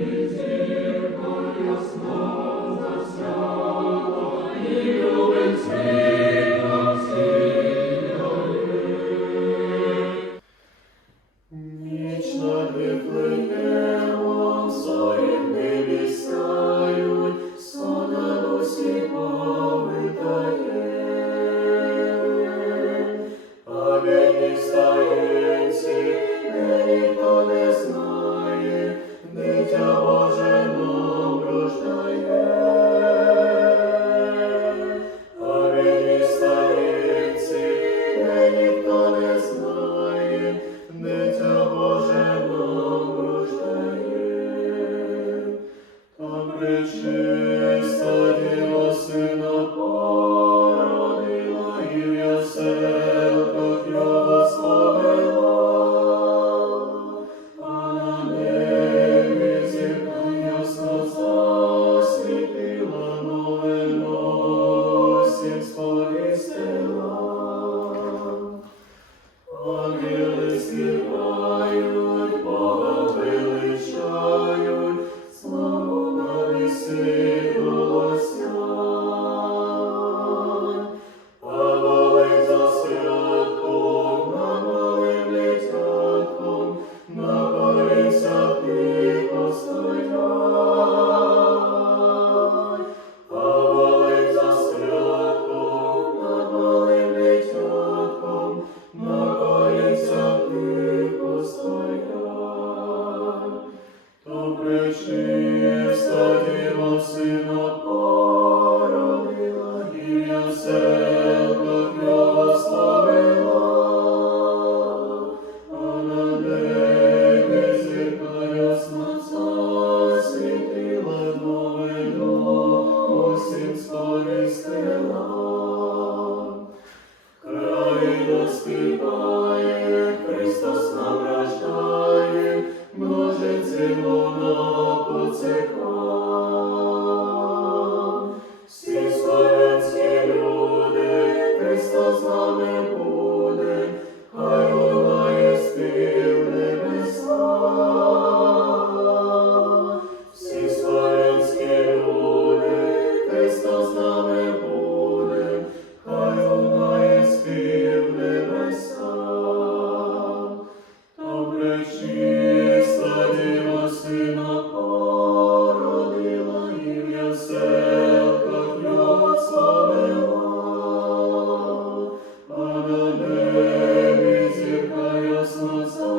Ніч Там діва сина породила, і в яселках його сповела. А на небі зірка ясно засвітила, новину всім сповістила. Ангели співають, То діва сина породила, і в яселках Країна співає, Христос нам рождає, множиться вона поцікає. Deus nos